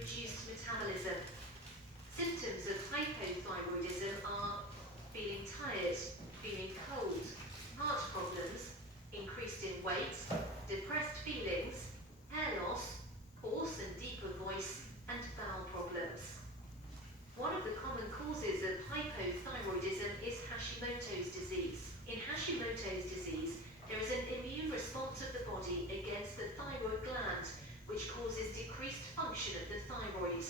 reduced metabolism. Symptoms of hypothyroidism are feeling tired, feeling cold, heart problems, increased in weight, depressed feelings, hair loss, hoarse and deeper voice, and bowel problems. One of the common causes of hypothyroidism is Hashimoto's disease. In Hashimoto's disease, there is an immune response of the body against the thyroid gland, which causes decreased function of the thyroid.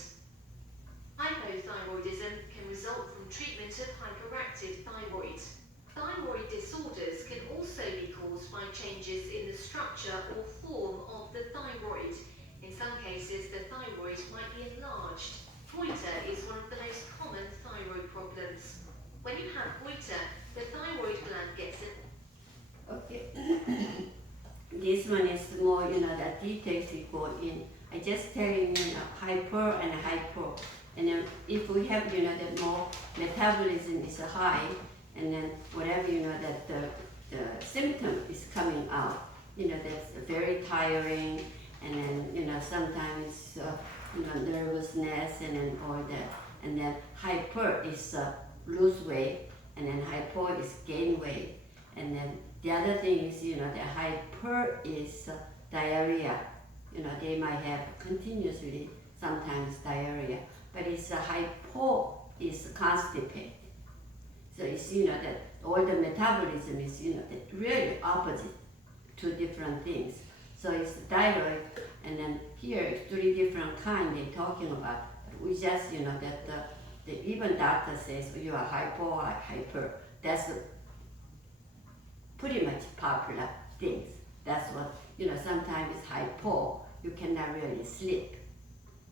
Hypothyroidism can result from treatment of hyperactive thyroid. Thyroid disorders can also be caused by changes in the structure or form of the thyroid. In some cases, the thyroid might be enlarged. Goiter is one of the most common thyroid problems. When you have goiter, the thyroid gland gets it. Okay. This one is more, the details we go in. I just telling hyper and hypo. And then if we have, that more metabolism is high, and then whatever, that the symptom is coming out, that's very tiring, and then, sometimes, nervousness and then all that. And then hyper is lose weight, and then hypo is gain weight. And then the other thing is, the hyper is diarrhea. They might have continuously sometimes diarrhea, but it's hypo is constipated. So it's, that all the metabolism is, that really opposite, two different things. So it's thyroid, and then here it's 3 different kinds they're talking about. We just, that the even doctor says you are hypo or hyper. That's pretty much popular things. That's what, sometimes it's hypo, you cannot really sleep.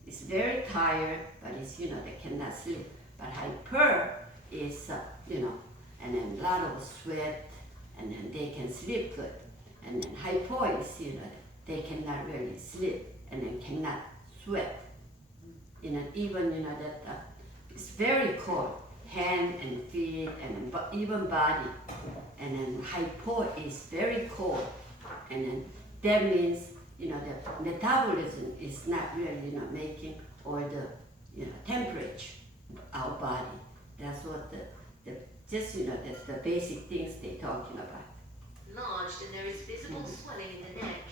It's very tired, but it's, they cannot sleep. But hyper is, and then a lot of sweat, and then they can sleep good. And then hypo is, they cannot really sleep, and then cannot sweat. Even, that it's very cold, hand and feet, and even body. And then hypo is very cold, and then that means, the metabolism is not really, making all the, temperature of our body. That's what that's the basic things they're talking about. Enlarged, and there is visible swelling in the neck.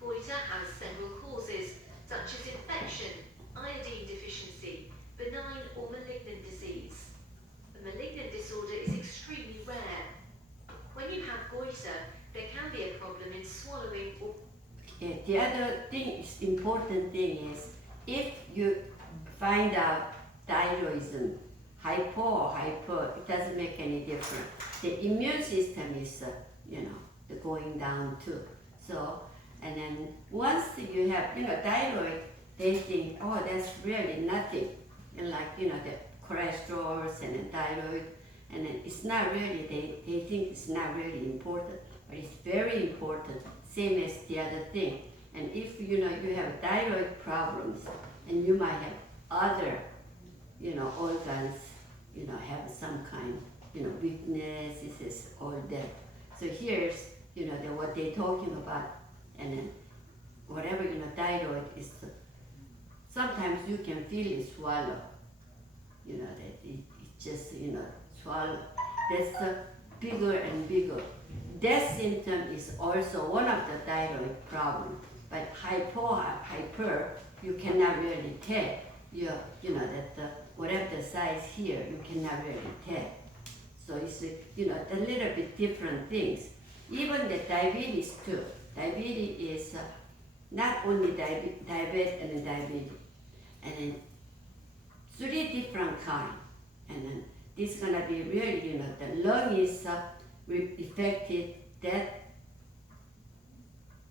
Goiter has several causes, such as infection, iodine deficiency, benign or malignant disease. A malignant disorder is extremely rare. When you have goiter, there can be a problem in swallowing or... The other thing, important thing is, if you find out thyroidism, hypo or hyper, it doesn't make any difference. The immune system is, the going down too. So, and then once you have, thyroid, they think, oh, that's really nothing. And like, the cholesterol and the thyroid, and then it's not really, they think it's not really important, but it's very important, same as the other thing. And if, you have thyroid problems, and you might have other, organs, have some kind, weaknesses, all that. So here's, what they're talking about, and then whatever, thyroid is, sometimes you can feel it swallow, that it just, swallow. That's bigger and bigger. That symptom is also one of the thyroid problems, but hyper, you cannot really tell. That whatever the size here, you cannot really tell. So it's, a little bit different things. Even the diabetes too. Diabetes is not only diabetes and diabetes, and then 3 different kinds. And then this is gonna be really, the lung is affected, that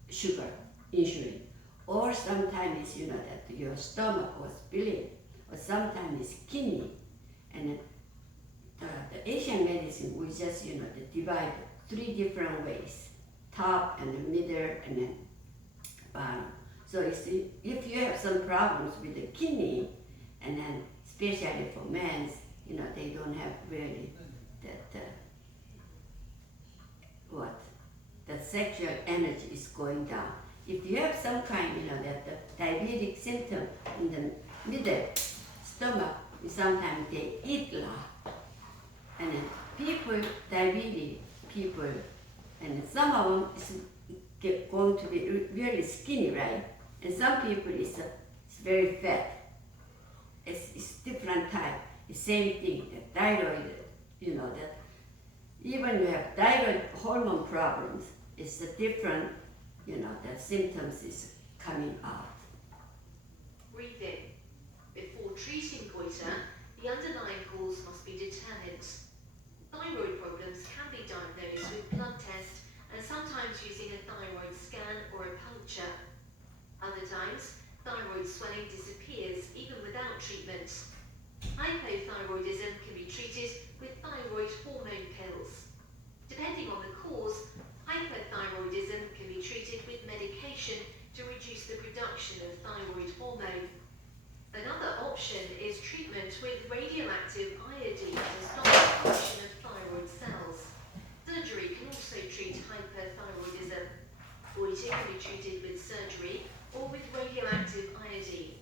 sugar, insulin, or sometimes that your stomach was spilling, or sometimes it's kidney, and then the Asian medicine we just divide 3 different ways: top and the middle and then bottom. So if you have some problems with the kidney, and then especially for men, they don't have really that the sexual energy is going down. if you have some kind, that the diabetic symptom in the middle stomach, sometimes they eat a lot. And then people, diabetic people, and some of them is going to be really skinny, right? And some people is very fat. It's different type. The same thing, the thyroid, that even you have thyroid hormone problems, it's a different, the symptoms is coming out. Breathe in. Before treating goiter, the underlying cause must be determined. Thyroid problems can be diagnosed with blood tests and sometimes using a thyroid scan or a puncture. Other times, thyroid swelling disappears even without treatment. Hypothyroidism can be treated with thyroid hormone pills. Depending on the cause, hyperthyroidism can be treated with medication to reduce the production of thyroid hormone. Another option is treatment with radioactive iodine to stop the production of thyroid cells. Surgery can also treat hyperthyroidism. Goiter can be treated with surgery or with radioactive iodine.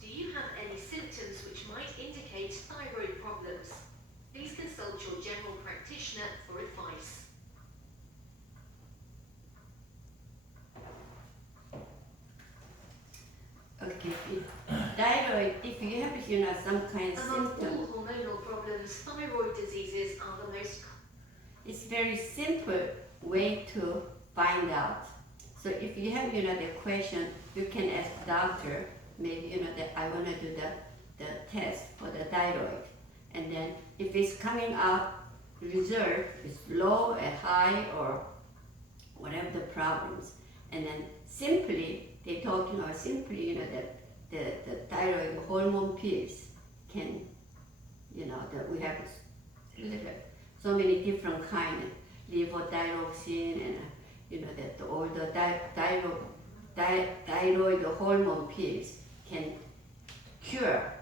Do you have any symptoms which might indicate thyroid problems? Please consult your general practitioner for advice. Okay, thyroid, if you have, some kind of Among symptom, all hormonal problems, thyroid diseases are the most it's very simple way to find out. So if you have, the question, you can ask doctor, maybe, that I want to do the test for the thyroid. And then if it's coming out, result is low or high or whatever the problems. And then simply, they talking about simply, that the thyroid hormone pills can, that we have so many different kind of levothyroxine and, that all the thyroid hormone pills can cure.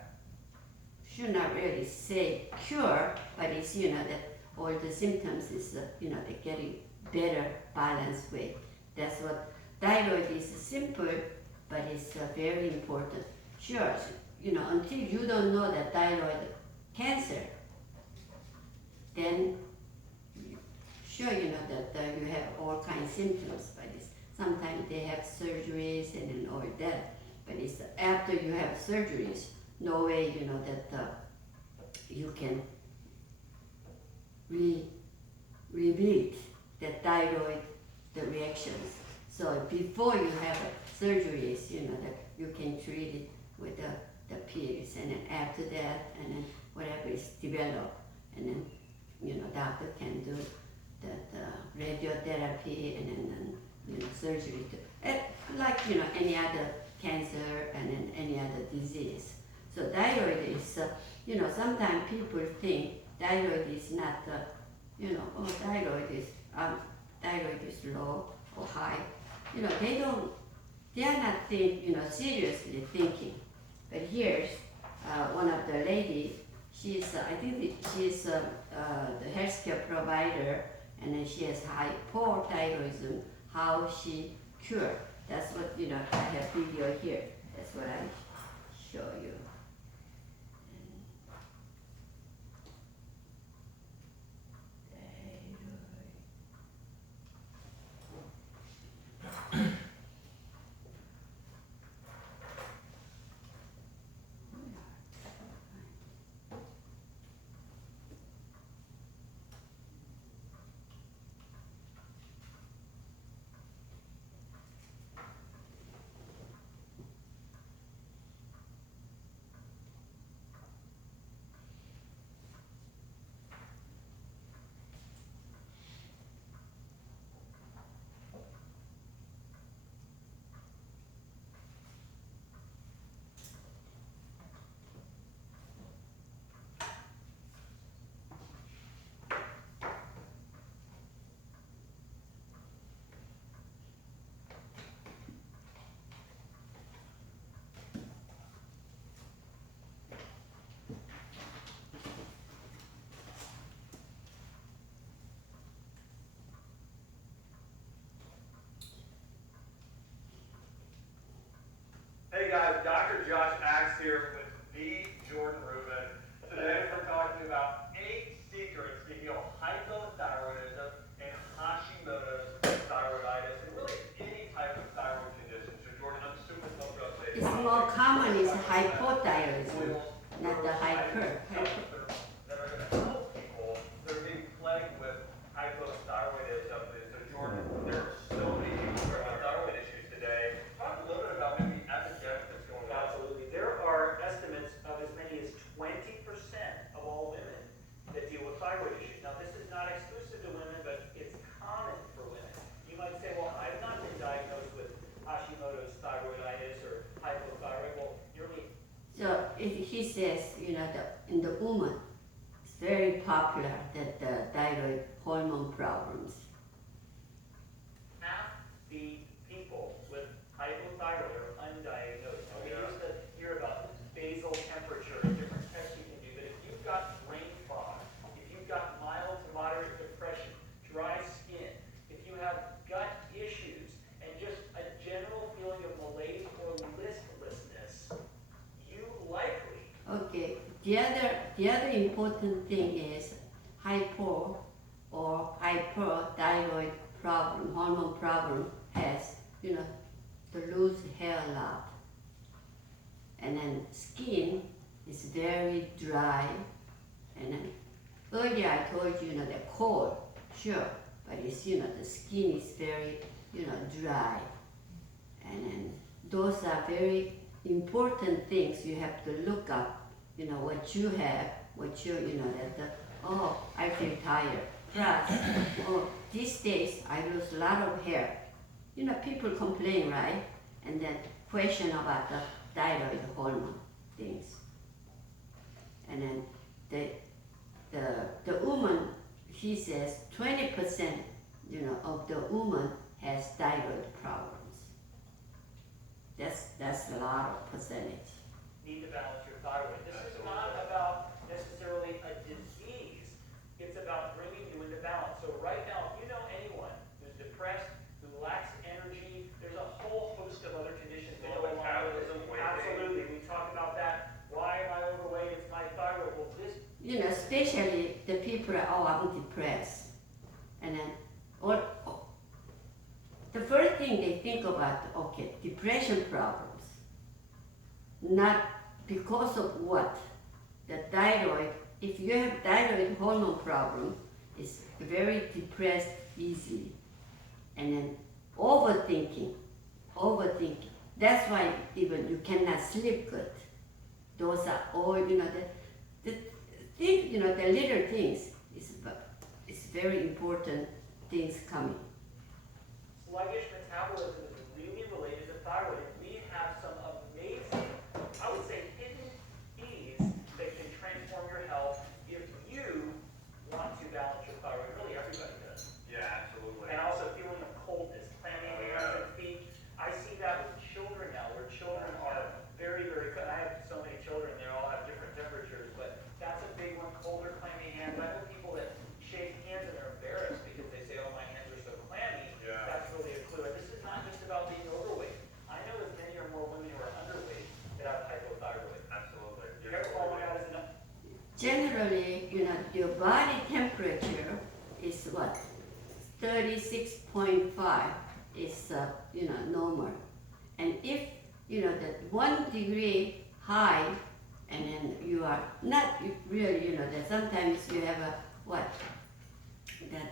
Should not really say cure, but it's, that all the symptoms is, they're getting better balanced way. That's what thyroid is simple, but it's very important. Sure, until you don't know that thyroid cancer, then sure, that you have all kinds of symptoms, but it's, sometimes they have surgeries and all that, but it's after you have surgeries, no way, that you can rebuild the thyroid, the reactions. So before you have surgeries, that you can treat it with the pills, and then after that, and then whatever is developed, and then, doctor can do the radiotherapy and then, surgery to, like, any other cancer and then any other disease. So thyroid is, sometimes people think thyroid is not, thyroid is low or high. They are not seriously thinking. But here's one of the lady, I think she's the healthcare provider, and then she has hypothyroidism, how she cured. That's what, I have video here. That's what I show you. hypothyroidism, not the hyper. That are going to help people. They're being plagued with hypothyroidism. There are so many people who have thyroid issues today. Talk a little bit about maybe the epidemic that's going on. Absolutely. There are estimates of as many as 20% of all women that deal with thyroid issues. Now, this is not exclusive to women, but it's common for women. You might say, well, I've not been diagnosed with Hashimoto's thyroiditis or hypothyroid. Well, So he says, in the woman, it's very popular that the thyroid hormone problems. half the people with hypothyroid are undiagnosed. Now, we used to hear about basal temperature and different tests you can do, but if you've got brain fog, if you've got mild to moderate depression, dry skin, if you have gut issues, and just a general feeling of malaise or listlessness, you likely. Okay, the other important thing is hypo or hyperthyroid problem, hormone problem has, to lose hair a lot. And then skin is very dry. And then earlier I told you, the cold, sure, but it's, the skin is very, dry. And then those are very important things you have to look up, what you have, what you, I feel tired. Plus, these days I lose a lot of hair. People complain, right? And then question about the thyroid hormone things. And then the woman, he says 20%, of the woman has thyroid problems. That's a lot of percentage. Need to balance your thyroid. This is not about necessarily a disease. It's about bringing you into balance. So right now, if you know anyone who's depressed, who lacks energy, there's a whole host of other conditions that go along with it. Absolutely. We talk about that. Why am I overweight? It's my thyroid. Well, this. Especially the people are, I'm depressed. And then, the first thing they think about, okay, depression problems. Not because of what? The thyroid, if you have thyroid hormone problem, it's very depressed easily. And then overthinking. That's why even you cannot sleep good. Those are all, the little things is very important things coming. Sluggish metabolism is really related to thyroid. We have some amazing, I would say, hidden keys that can transform your health if you want to balance your thyroid. Really, everybody does. Yeah, absolutely. And also feeling of coldness, clammy hands and feet. I see that with children now, where children are very, very good. I have so many children, they all have different temperatures, but that's a big one, colder, clammy hands. I know people that shake hands and they're embarrassed because they say, oh, my hands are so clammy. Yeah. That's really a clue. And this is not just about being overweight. I know as many or more women who are underweight that have hypothyroid. Absolutely. Hair falling out is enough. Generally, your body temperature is what? 36.5 is, normal. And if, that 1 degree high, and then you are not really, that sometimes you have that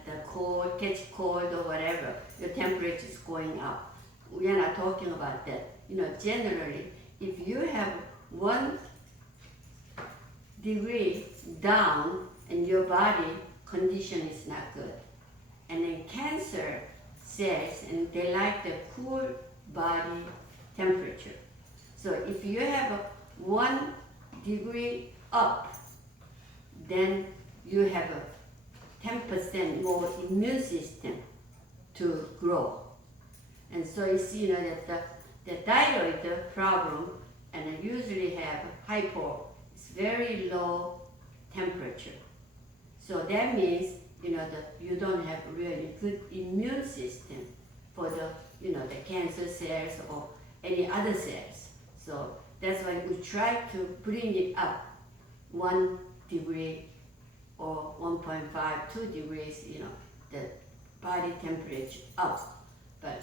the cold, catch cold or whatever, your temperature is going up. We are not talking about that. Generally, if you have 1 degree down and your body condition is not good. And then cancer cells, and they like the cool body temperature. So if you have a 1 degree up, then you have a 10% more immune system to grow. And so you see, that the thyroid problem, and I usually have hypo, it's very low temperature. So that means, that you don't have really good immune system for the, the cancer cells or any other cells. So that's why we try to bring it up 1 degree or 1.5, 2 degrees, the body temperature up. But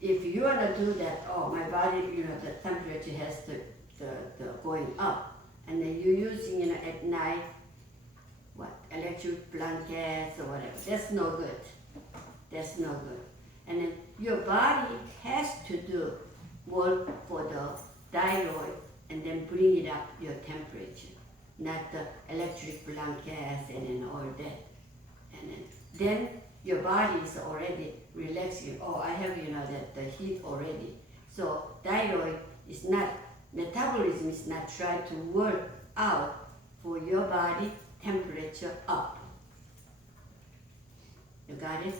if you want to do that, oh, my body, the temperature has to the going up, and then you're using, you know, at night, what, electric blankets or whatever. That's no good. That's no good. And then your body has to do work for the thyroid and then bring it up your temperature, not the electric blankets and then all that. And then your body is already relaxing. Oh, I have, you know, the heat already. So thyroid is not, metabolism is not trying to work out for your body temperature up. You got it?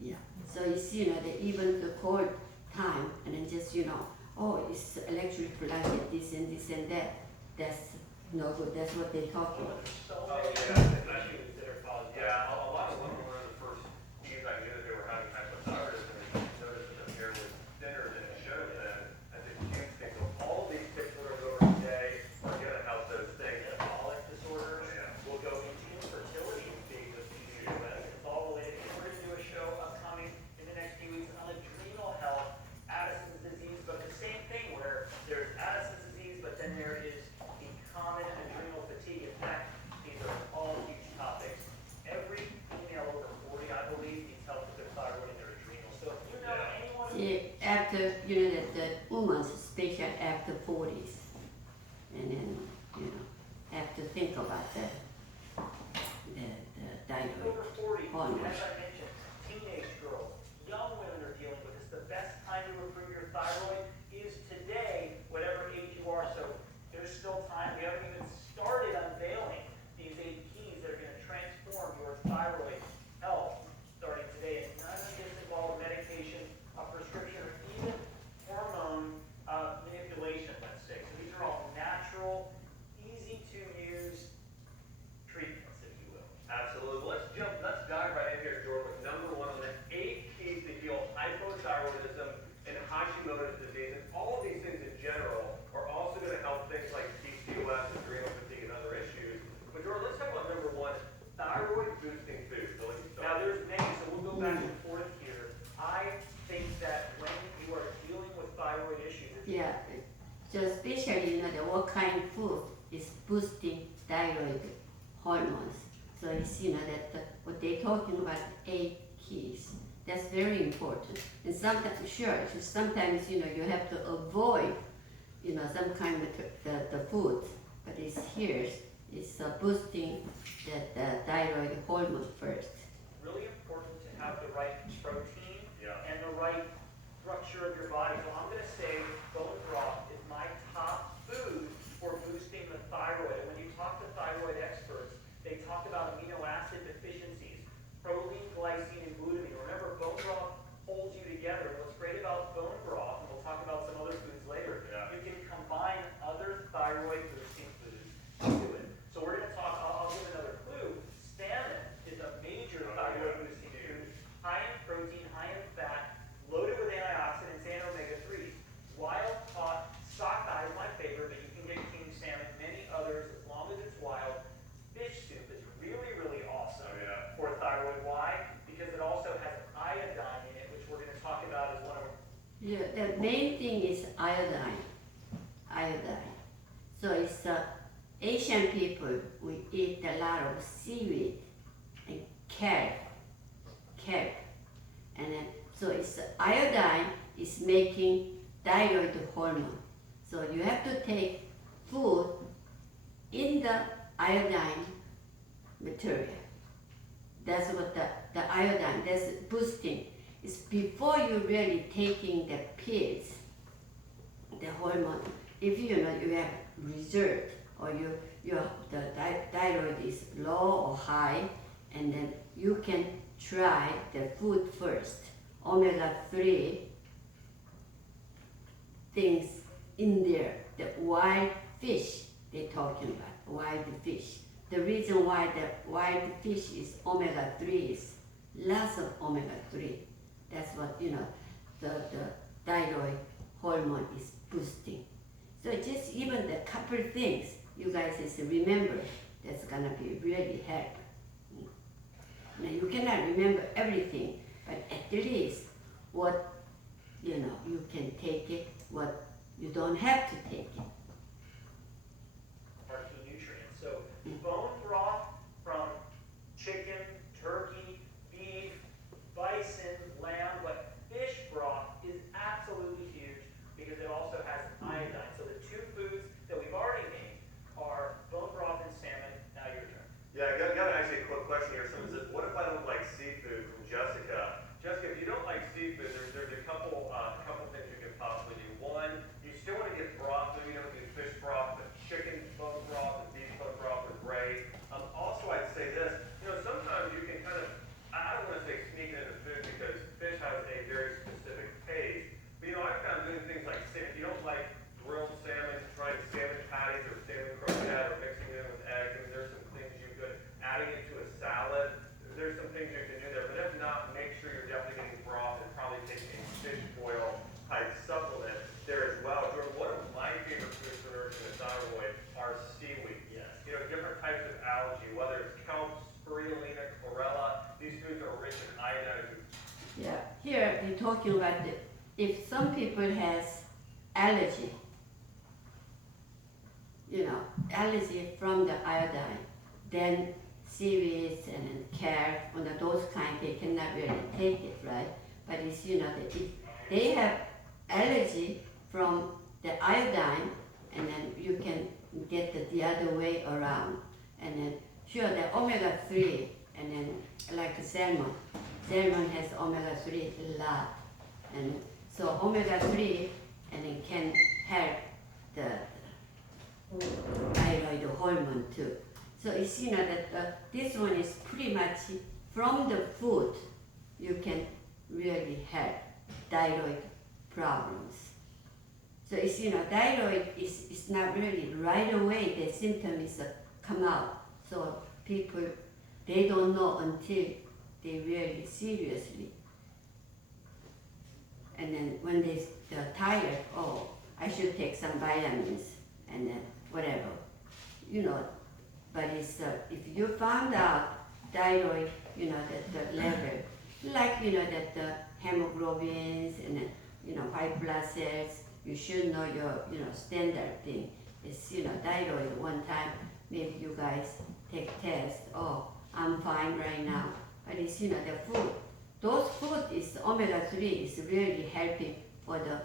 Yeah. So you see, you know, that even the cold time, and then just, you know, oh, it's electric blanket, this and that. That's no good. That's what they're talking about. So Oh, many yeah. issues that are caused by Yeah, a lot of women were in the first news I knew that they were having hypothyroidism, and you noticed that the hair was thinner than it should have been. That's a huge thing. So all these tips we're going to go over today are going to help those things. metabolic disorders. Oh, yeah. We'll go into infertility being with PCOS. It's all related. We're going to do a show upcoming in the next few weeks on adrenal health, Addison's disease, but the same thing where there's Addison's disease, but then there is the common adrenal fatigue. In fact, these are all huge topics. Every female over 40, I believe, needs help with their thyroid and their adrenals. So if you know anyone who See, after, you know, the women, especially after 40s, and then, you know, have to think about the thyroid. over 40, Hormones. as I mentioned, teenage girls, young women are dealing with this. The best time to improve your thyroid is today, whatever age you are. So there's still time. We haven't even started unveiling these 8 keys that are going to transform your thyroid health starting today. And none of this involves medication, a prescription, or even hormone manipulation, let's say. So these are all natural, easy to use treatments, if you will. Absolutely. Let's dive right in here, Jordan, with number one on the 8 keys to heal hypothyroidism and Hashimoto's disease. And all of these things in general are also going to help things like PCOS, adrenal fatigue, and other issues. But Jordan, let's talk about number one, thyroid boosting food. So let's Now, start. there's many, so we'll go back and forth here. I think that when you are dealing with thyroid issues, it's Yeah, so especially, you know, what kind of food is boosting thyroid hormones. So you see, you know, that what they're talking about, 8 keys, that's very important. And sometimes, sure, sometimes, you know, you have to avoid, you know, some kind of the food, but it's here, it's boosting the thyroid hormone first. really important to have the right protein Yeah. and the right structure of your body. So I'm going to say bone broth is my top food for boosting the thyroid. And when you talk to thyroid experts, they talk about amino acid deficiencies, protein, glycine, and glutamine. Remember, bone broth holds you together. What's great about bone broth, and we'll talk about some other foods later, Yeah. you can combine other thyroid boosting foods into it. So we're going to talk, I'll give another clue. Salmon is a major thyroid boosting food, high in protein, high in fat, loaded with antioxidants and omega-3s. Wild caught sockeye is my favorite, but you can get king salmon, many others, as long as it's wild. Fish soup is really, really awesome Oh, yeah. for thyroid. Why? Because it also has iodine in it, which we're going to talk about as one of Yeah, the main thing is iodine. Iodine. So it's Asian people, we eat a lot of seaweed and kelp. And then, so it's iodine is making thyroid hormone. So you have to take food in the iodine material. That's what the iodine, that's boosting. It's before you really taking the pills, the hormone. If you know you have reserve or the thyroid is low or high, and then you can try the food first. Omega-3 things in there. The wild fish they're talking about, wild fish. The reason why the wild fish is omega-3 is lots of omega-3. That's what, you know, the thyroid hormone is boosting. So just even the couple things you guys just remember, that's gonna be really help. Now you cannot remember everything, but at least what, you know, you can take it, what you don't have to take it. a question here. Someone says, what if I don't like seafood? From Jessica. Jessica, if you don't like seafood, there's a couple things you can possibly do. One, you still want to get broth. Maybe you don't do fish broth, but chicken bone broth and beef bone broth are great. Also, I'd say this. Sometimes you can kind of, I don't want to say sneak it into food because fish has a very specific taste. But I found doing things like if you don't like grilled salmon, trying salmon patties or salmon croquette or mixing it in with eggs. I mean, there's some things you could, adding it to a salad. There's some things you can do there. But if not, make sure you're definitely getting broth and probably taking a fish oil type supplement there as well. Jordan, one of my favorite foods for nourishing the thyroid are seaweed. Yes. Different types of algae, whether it's kelp, spirulina, chlorella. These foods are rich in iodine. Yeah, here we're talking about if some people has allergy, allergy from the iodine, then seaweeds and then carrot, those kind, they cannot really take it, right? But it's, that if they have allergy from the iodine, and then you can get the other way around. And then, sure, the omega-3, and then like salmon has omega-3 a lot. And so omega-3, and then can help the thyroid hormone too. So it's that this one is pretty much from the food you can really help thyroid problems. So it's thyroid is not really right away the symptoms come out. So people they don't know until they really seriously. And then when they're tired, oh, I should take some vitamins and then whatever, But it's if you found out thyroid, that the level, like that the hemoglobins and white blood cells, you should know your standard thing. It's thyroid. One time maybe you guys take test. Oh, I'm fine right now. But it's the food. Those food is omega-3 is really helping for the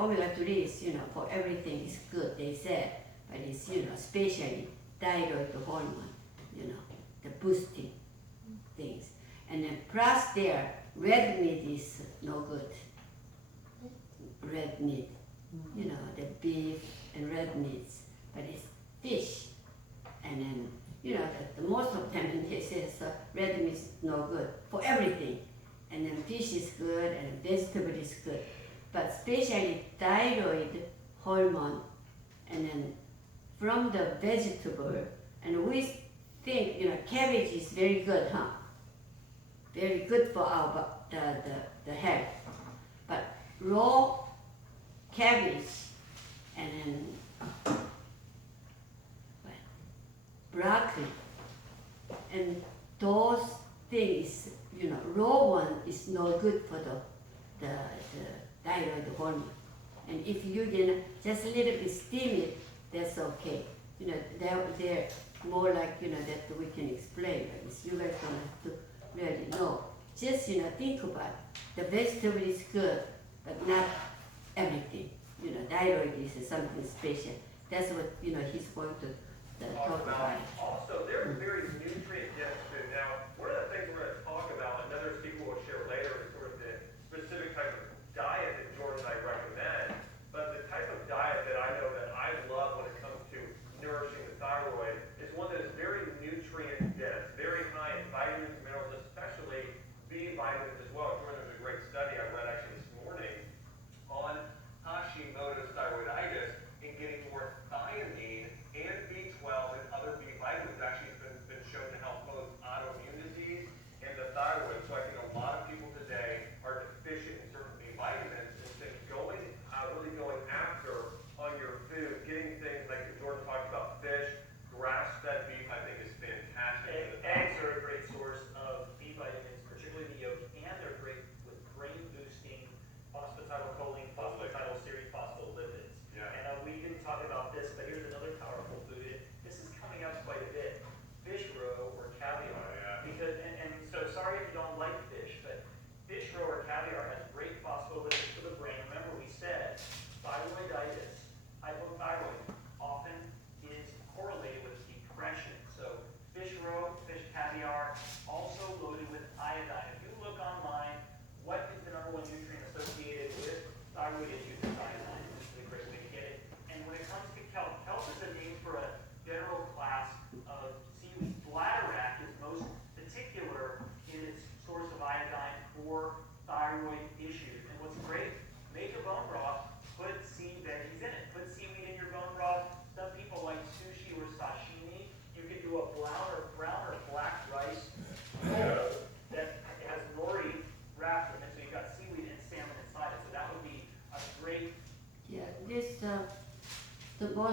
omega-3 is for everything is good they said, but it's especially thyroid hormone, the boosting things. And then plus there, red meat is no good. Red meat, the beef and red meats, but it's fish. And then, the most of them they say red meat is no good for everything. And then fish is good and vegetable is good. But especially thyroid hormone, and then from the vegetable, and we think, cabbage is very good, huh? Very good for our the health. But raw cabbage and then broccoli and those things, raw one is no good for the thyroid hormone. And if you just a little bit steam it, that's okay. They're more like that we can explain. But you guys don't have to really know. Just think about it. The vegetable is good, but not everything. Thyroid is something special. That's what he's going to talk about. Also, they're very nutrient-dense food. Now, one of the things we're going to talk about, another speaker will share later, is sort of the specific type of diet that Jordan and I recommend. But the type of diet that I know that I love when it comes to nourishing the thyroid is one that is very nutrient-dense, very high in vitamins, minerals, especially B vitamins as well. Jordan, there's a great study I read actually this morning on Hashimoto's thyroiditis and getting more thiamine and B12 and other B vitamins. Actually, it's been shown to help both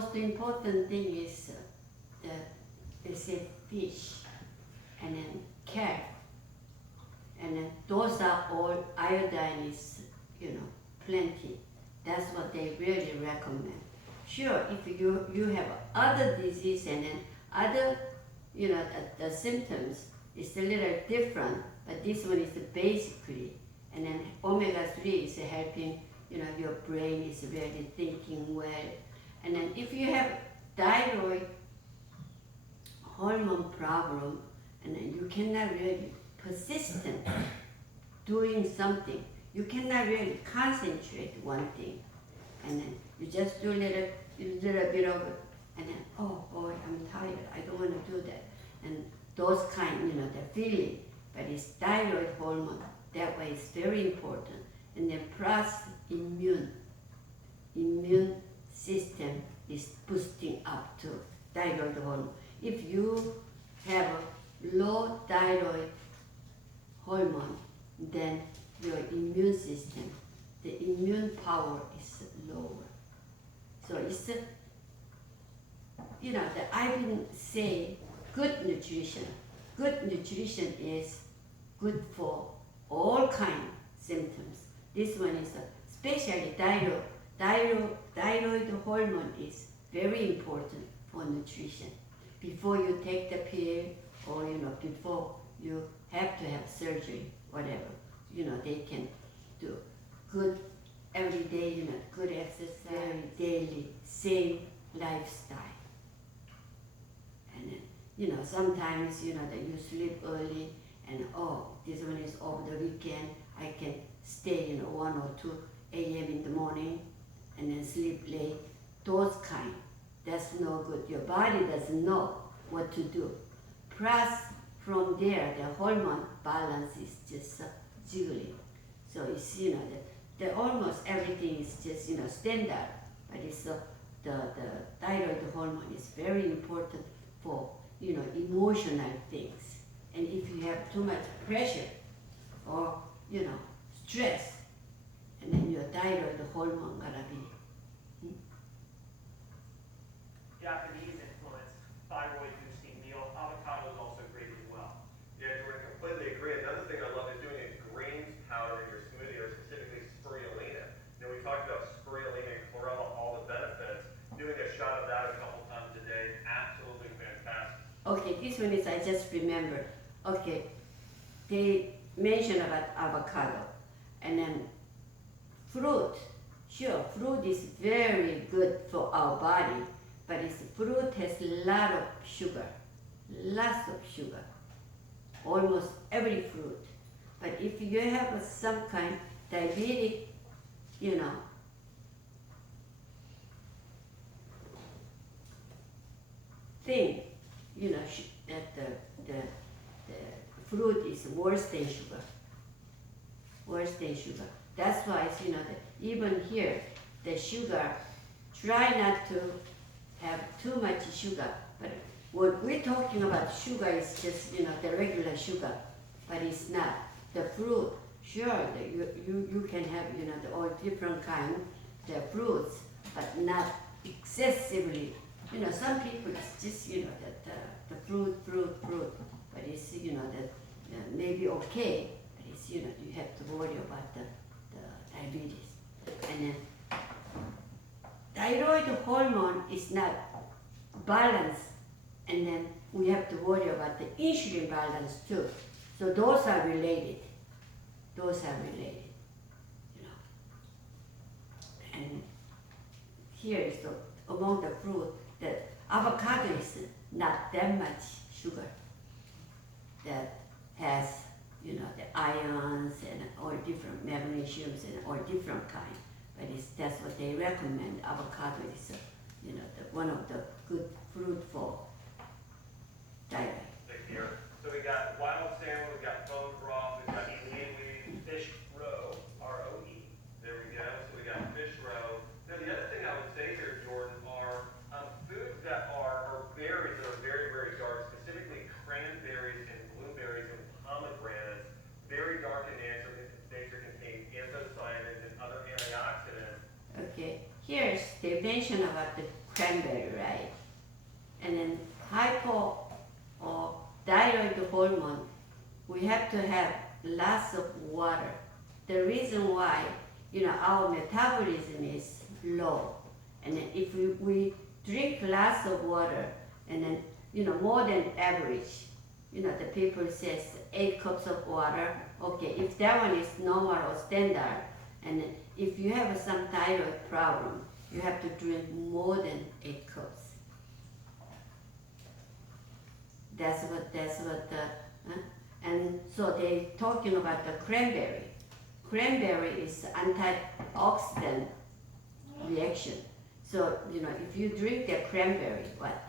most important thing is they say fish and then carrot. And then those are all iodine is, plenty. That's what they really recommend. Sure, if you have other disease and then other, the symptoms is a little different, but this one is basically, and then omega-3 is helping, your brain is really thinking well. And then if you have thyroid hormone problem, and then you cannot really persistent doing something. You cannot really concentrate one thing, and then you just do a little bit of it, and then oh boy, I'm tired. I don't want to do that, and those kind, the feeling. But it's thyroid hormone. That way, it's very important. And then plus immune system is boosting up to thyroid hormone. If you have a low thyroid hormone, then your immune system, the immune power is lower. So it's, I've been saying good nutrition. Good nutrition is good for all kind of symptoms. This one is especially thyroid hormone is very important for nutrition. Before you take the pill or, before you have to have surgery, whatever, they can do good every day, good exercise, daily, same lifestyle. And then, sometimes, that you sleep early and, this one is over the weekend, I can stay, 1 or 2 a.m. in the morning and then sleep late. Those kind, that's no good. Your body doesn't know what to do. Plus, from there, the hormone balance is just jiggling. So it's, the almost everything is just, standard. But it's the thyroid hormone is very important for, emotional things. And if you have too much pressure or, stress, and then your thyroid hormone gonna be. Japanese influence, thyroid boosting meal. Avocado is also great as well. Yeah, Jordan, completely agree. Another thing I love is doing a greens powder in your smoothie, or specifically spirulina. We talked about spirulina and chlorella, all the benefits. Doing a shot of that a couple times a day, absolutely fantastic. Okay, this one is, I just remember. Okay, they mentioned about avocado, and then fruit. Sure, fruit is very good for our body, but fruit has a lot of sugar, lots of sugar, almost every fruit. But if you have some kind diabetic, thing, that the fruit is worse than sugar. Worse than sugar. That's why it's, that even here, the sugar, try not to have too much sugar. But what we're talking about sugar is just, the regular sugar, but it's not. The fruit, sure, you can have, the all different kind, the fruits, but not excessively. Some people it's just, the fruit, but it's, that maybe okay, but it's, you have to worry about the diabetes. And then thyroid hormone is not balanced, and then we have to worry about the insulin balance too. So those are related. And here is among the fruit, the avocado is not that much sugar. That has, the ions and all different magnesiums and all different kind. But that's what they recommend. Avocado is, one of the good fruit for diet. Here. So we got wild salmon, we got bone broth, we got seaweed, Fish roe, R-O-E. there we go. So we got fish roe. Now the other thing I would say here, Jordan, are foods that are berries that are very, very dark, specifically cranberries and blueberries and pomegranates, very dark in nature contain anthocyanins and other antioxidants. Okay, here's they mention about the cranberry, right? And then hypo or thyroid hormone, we have to have lots of water. The reason why, our metabolism is low. And then if we drink lots of water, and then, more than average, the people says 8 cups of water. Okay, if that one is normal or standard, and then if you have some thyroid problem, you have to drink more than 8 cups. That's what and so they talking about the cranberry. Cranberry is antioxidant reaction. So, if you drink the cranberry, what?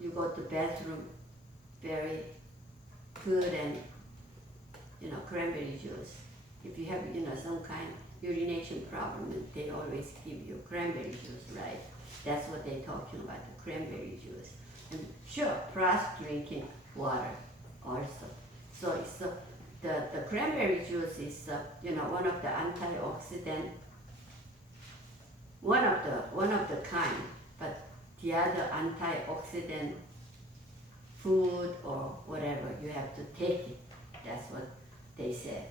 You go to bathroom, very good, and, cranberry juice. If you have, some kind urination problem, they always give you cranberry juice, right? That's what they're talking about, the cranberry juice. And sure, plus drinking water also. So it's the cranberry juice is, one of the antioxidant, one of the kind, but the other antioxidant food or whatever, you have to take it. That's what they said.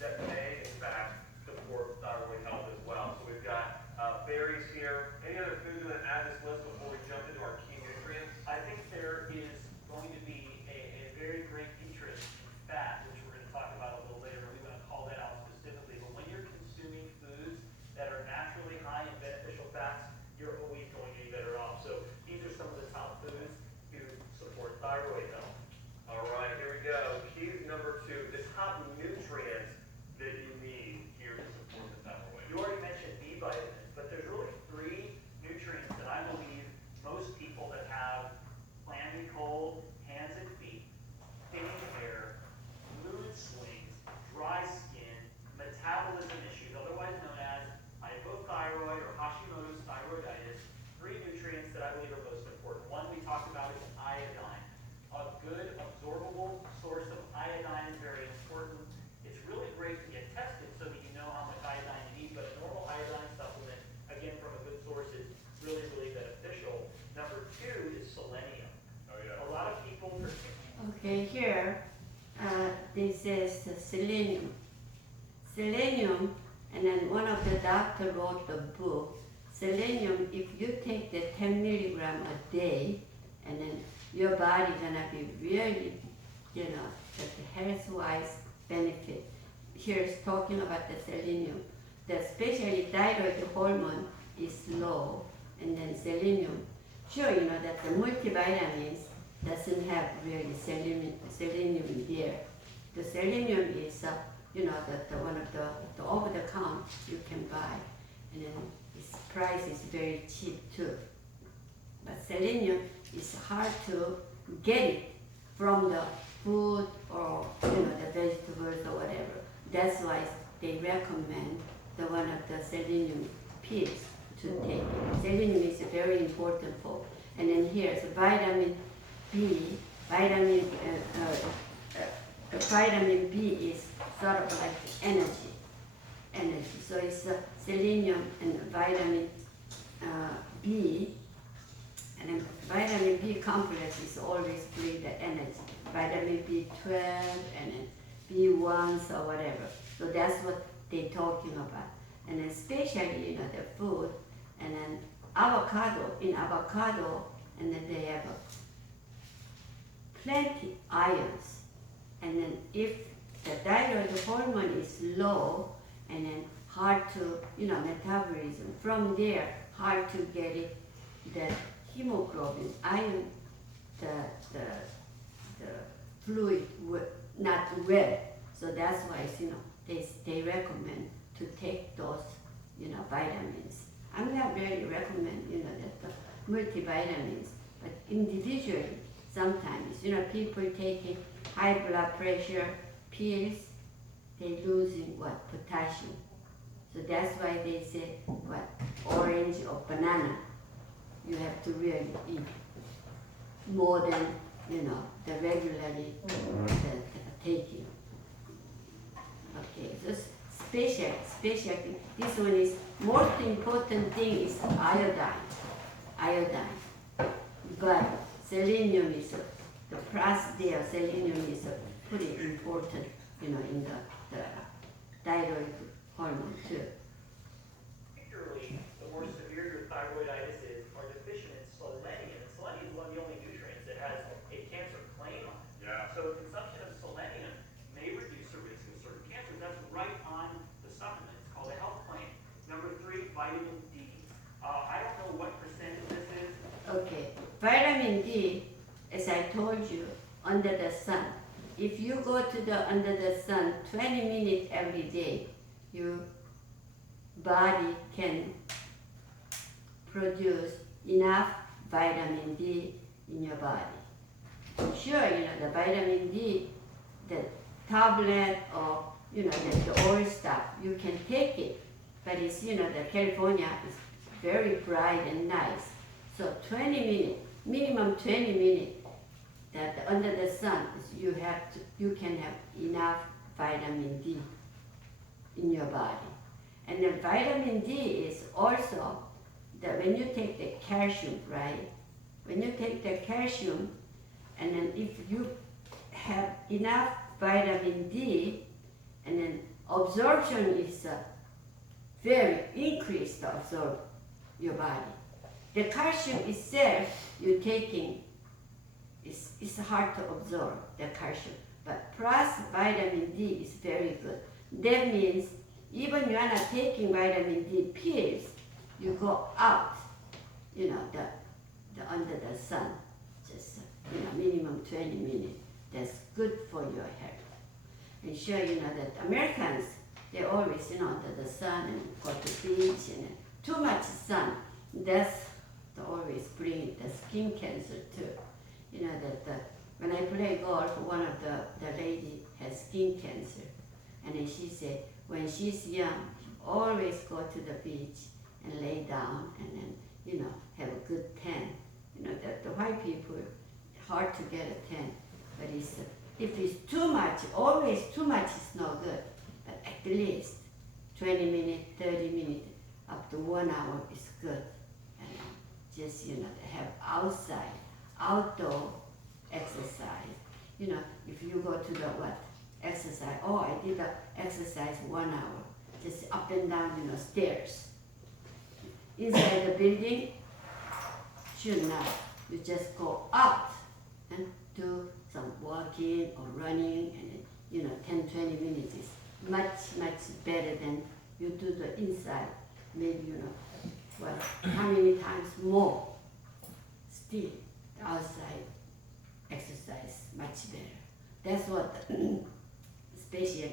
That may, in fact, support thyroid health as well. So we've got berries here. Any other foods you want to add to this list before we jump into our key nutrients? I think there is going to be a very great interest in fat, which we're going to talk about a little later. We want to call that out specifically. But when you're consuming foods that are naturally high in beneficial fats, you're always going to be better off. So these are some of the top foods to support thyroid health. All right, here we go. Key number 2, the top nutrients that you need here to support the thyroid. You already mentioned B vitamins, but there's really 3 nutrients that I believe most people that have clammy cold hands and feet, thinning hair, mood swings, dry skin, metabolism issues, otherwise known as hypothyroid or Hashimoto's thyroiditis, 3 nutrients that I believe are most important. One we talked about is iodine. A good absorbable source of iodine is very important. It's really great to get tested so that you know how much iodine you need, but a normal iodine supplement, again from a good source, is really, really beneficial. Number 2 is selenium. Oh, yeah. A lot of people, Okay, here, this is the selenium. Selenium, and then one of the doctor wrote the book. Selenium, if you take the 10 milligram a day, and then your body gonna be really, the health-wise benefit. Here is talking about the selenium. The especially thyroid hormone is low, and then selenium. Sure, that the multivitamins doesn't have really selenium there. The selenium is, the one of the over-the-counter you can buy, and then its price is very cheap too. But selenium is hard to get it from the food or the vegetables or whatever. That's why they recommend the one of the selenium pills to take it. Selenium is very important for. And then here's vitamin B. Vitamin B is sort of like energy. So it's selenium and vitamin B. And then vitamin B complex is always bring the energy. Vitamin B12 and then B1 or whatever. So that's what they're talking about. And especially, the food, and then in avocado, and then they have plenty ions. And then if the thyroid hormone is low, and then hard to, metabolism, from there, hard to get it, the hemoglobin, iron, the fluid, not well. So that's why, they recommend to take those, vitamins. I'm not really recommend, that the multivitamins, but individually, sometimes, people taking high blood pressure pills, they losing potassium. So that's why they say orange or banana, you have to really eat more than, the regularly the taking. Okay, so special thing. This one is most important thing is iodine. But selenium is the plus there. Selenium is pretty important, in the thyroid hormone too. Particularly, the more severe your thyroiditis is, are deficient in selenium. And selenium is one of the only nutrients that has a cancer claim on it. Yeah. So consumption of selenium may reduce the risk of certain cancers. That's right on the supplement. It's called a health claim. Number 3, vitamin D. I don't know what percentage this is. Okay, vitamin D, as I told you, under the sun. If you go to the under the sun 20 minutes every day, your body can produce enough vitamin D in your body. Sure, the vitamin D, the tablet or the oil stuff, you can take it, but it's the California is very bright and nice. So 20 minutes, minimum 20 minutes, that under the sun, you can have enough vitamin D in your body. And the vitamin D is also that when you take the calcium, right? When you take the calcium, and then if you have enough vitamin D, and then absorption is very increased to absorb your body. The calcium itself you're taking is hard to absorb, the calcium. But plus vitamin D is very good. That means even you are not taking vitamin D pills, you go out, the under the sun, just minimum 20 minutes. That's good for your health. And sure, that Americans, they always, under the sun and go to beach and too much sun. That's always bring the skin cancer too. When I play golf, one of the lady has skin cancer, and then she said when she's young, she always go to the beach and lay down and then have a good tan. That the white people hard to get a tan, but if it's too much, always too much is no good. But at least 20 minutes, 30 minutes, up to 1 hour is good. And just to have outdoor exercise. If you go to the exercise, I did the exercise 1 hour, just up and down, stairs. Inside the building, should not. You just go out and do some walking or running, and 10-20 minutes is much better than you do the inside. Maybe how many times more? Still, the outside exercise much better. That's what, especially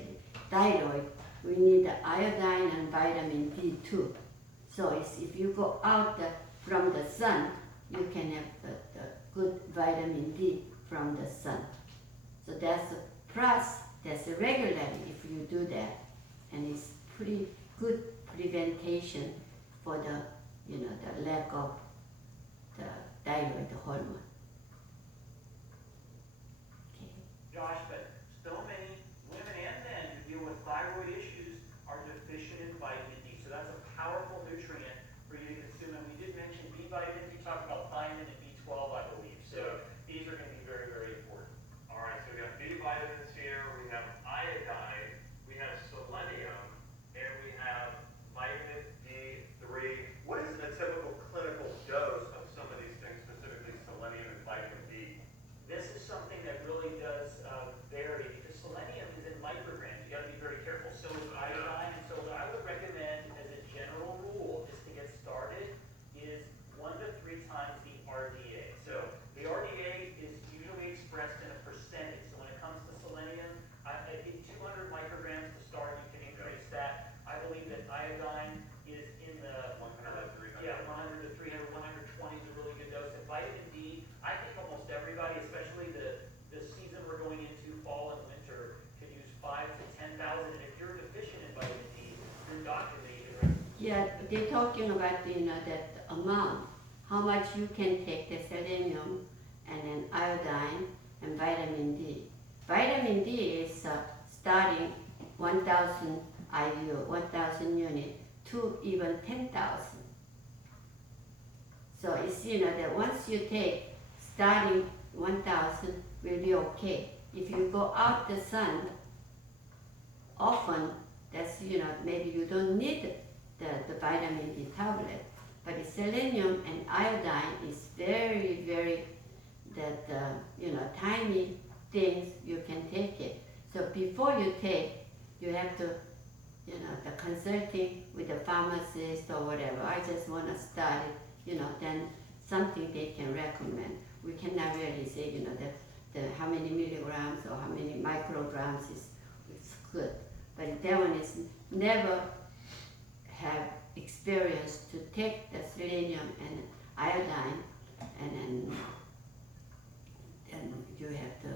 thyroid, we need the iodine and vitamin D too. So if you go out from the sun, you can have the good vitamin D from the sun. So that's a plus, that's a regularly if you do that. And it's pretty good prevention for the lack of the thyroid hormone. Okay. Josh, but so many women and men who deal with thyroid issues are deficient in vitamin D. So that's a powerful nutrient for you to consume. And we did mention B vitamins. We talked about thiamine and B12, I believe. So these are going to be very, very important. All right, so we got B vitamins here, we have iodine, we have selenium, and we have vitamin D3. What is a typical clinical dose of some of these things, specifically selenium and vitamin D? This is something that really does vary because selenium is in micrograms. You got to be very careful. So is iodine. And so what I would recommend as a general rule, just to get started, is 1 to 3 times the RDA. So the RDA is usually expressed in a percentage. So when it comes to selenium, I think 200 micrograms to start. You can increase that. I believe that iodine is in the 100 to 300. Yeah, 100 to 300, 120 is a really good dose. And vitamin D, I think almost everybody, especially the season we're going into, fall and winter, could use 5 to 10,000. And if you're deficient in vitamin D, your doctor may even recommend. Yeah, they're talking about that amount, how much you can take the selenium and then iodine and vitamin D. Vitamin D is starting 1,000 IU 1,000 unit to even 10,000. So it's, that once you take starting 1,000 will be okay. If you go out the sun often, that's, maybe you don't need the vitamin D tablet. But the selenium and iodine is very, very, tiny things you can take it. So before you take, you have to, the consulting with the pharmacist or whatever. I just want to start it, then something they can recommend. We cannot really say, the how many milligrams or how many micrograms is good. But that one is never have experience to take the selenium and iodine, and then you have to,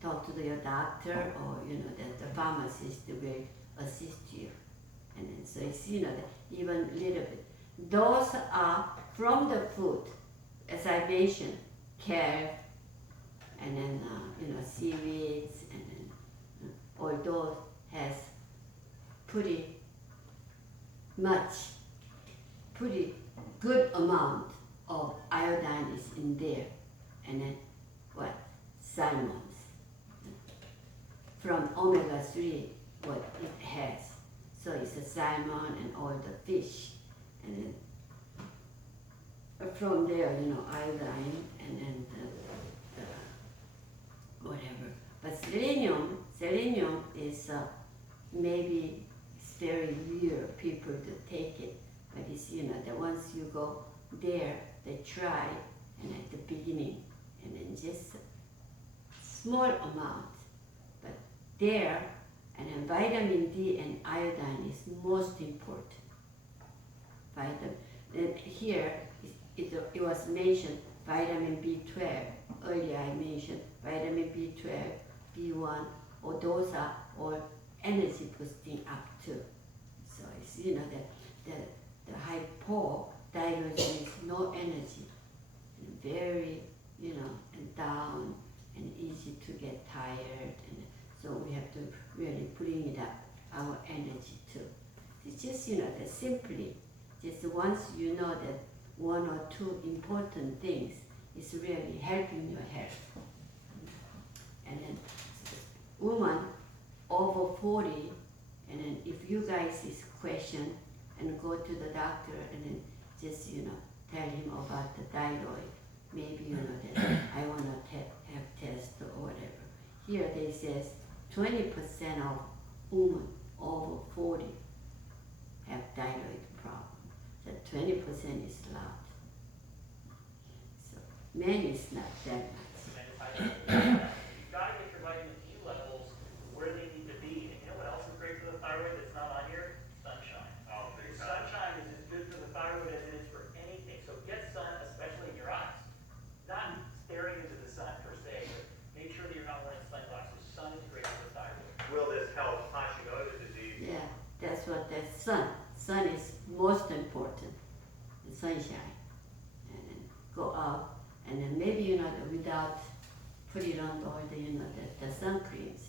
talk to your doctor or, the pharmacist will assist you. And then, so it's, even a little bit. Those are from the food, as I mentioned, kale, and then, seaweeds, and then all those has pretty good amount of iodine is in there. And then what? Salmons. From omega-3, what it has. So it's a salmon and all the fish. And then from there, iodine and then whatever. But selenium is maybe it's very rare people to take it. But it's, that once you go there, they try, and at the beginning, and then just small amount. But there, and then vitamin D and iodine is most important. And here, it was mentioned vitamin B12. Earlier I mentioned vitamin B12, B1, or those are all energy boosting up too. So it's, the hypothyroidism is no energy, and very, and down, and easy to get tired, and so we have to really bring it up, our energy too. It's just, that simply, just once you know that one or two important things is really helping your health. And then woman over 40, and then if you guys is question and go to the doctor and then just, tell him about the thyroid. Maybe, that I want to have test or whatever. Here they says 20% of women over 40 have thyroid problem. So 20% is a lot. So men is not that much. You've got to get your vitamin D levels where they need to be. And you know what else is great for the thyroid that's not on here? Sunshine. Oh, big time. Sunshine is as good for the thyroid as it is for anything. So get sun, especially in your eyes. Not staring into the sun per se, but make sure that you're not wearing sunglasses. Sun is great for the thyroid. Will this help Hashimoto's disease? Yeah, that's what the sun. Sun is most important. The sunshine. And then go out, and then maybe, without put it on all the sun creams.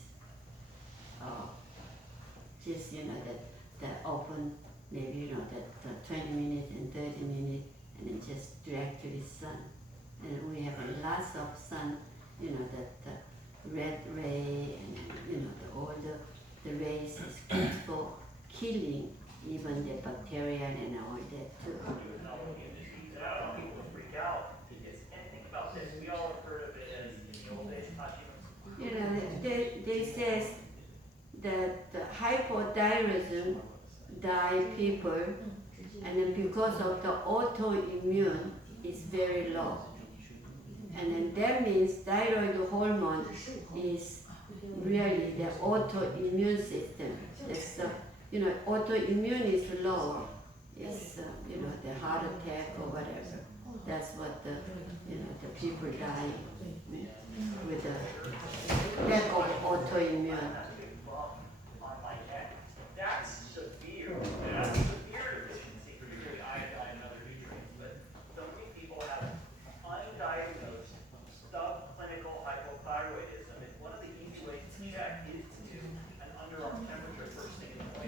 Just, that open, maybe, that 20 minutes and 30 minutes, and then just directly sun. And we have lots of sun, that red ray, and, all the rays is good for killing even the bacteria and all that too. People freak out. And think about this. We all have heard of it as in the old days, Hashimoto's. They says that the hypothyroidism die people, and then because of the autoimmune is very low. And then that means thyroid hormone is really the autoimmune system. It's, autoimmune is lower. It's, the heart attack or whatever. That's what the people die with the lack of autoimmune. On my neck. That's severe. That's severe deficiency for usually iodine and other nutrients. But so many people have undiagnosed subclinical hypothyroidism. And one of the easy ways to check is to do an underarm temperature first thing in the morning.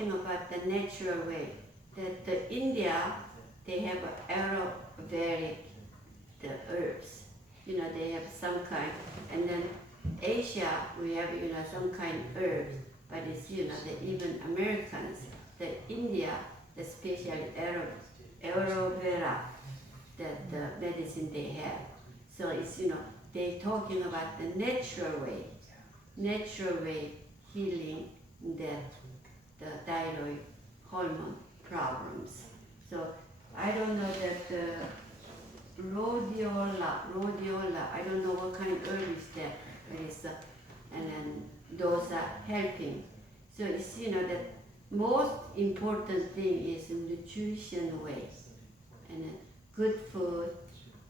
talking about the natural way. That the India, they have Ayurvedic the herbs. They have some kind, and then Asia we have some kind herbs, but it's the even Americans, the India, especially Ayurveda, that the medicine they have. So it's they talking about the natural way healing the thyroid hormone problems. So I don't know that rhodiola, I don't know what kind of herb is that, but it's, and then those are helping. So it's, the most important thing is nutrition way, and then good food,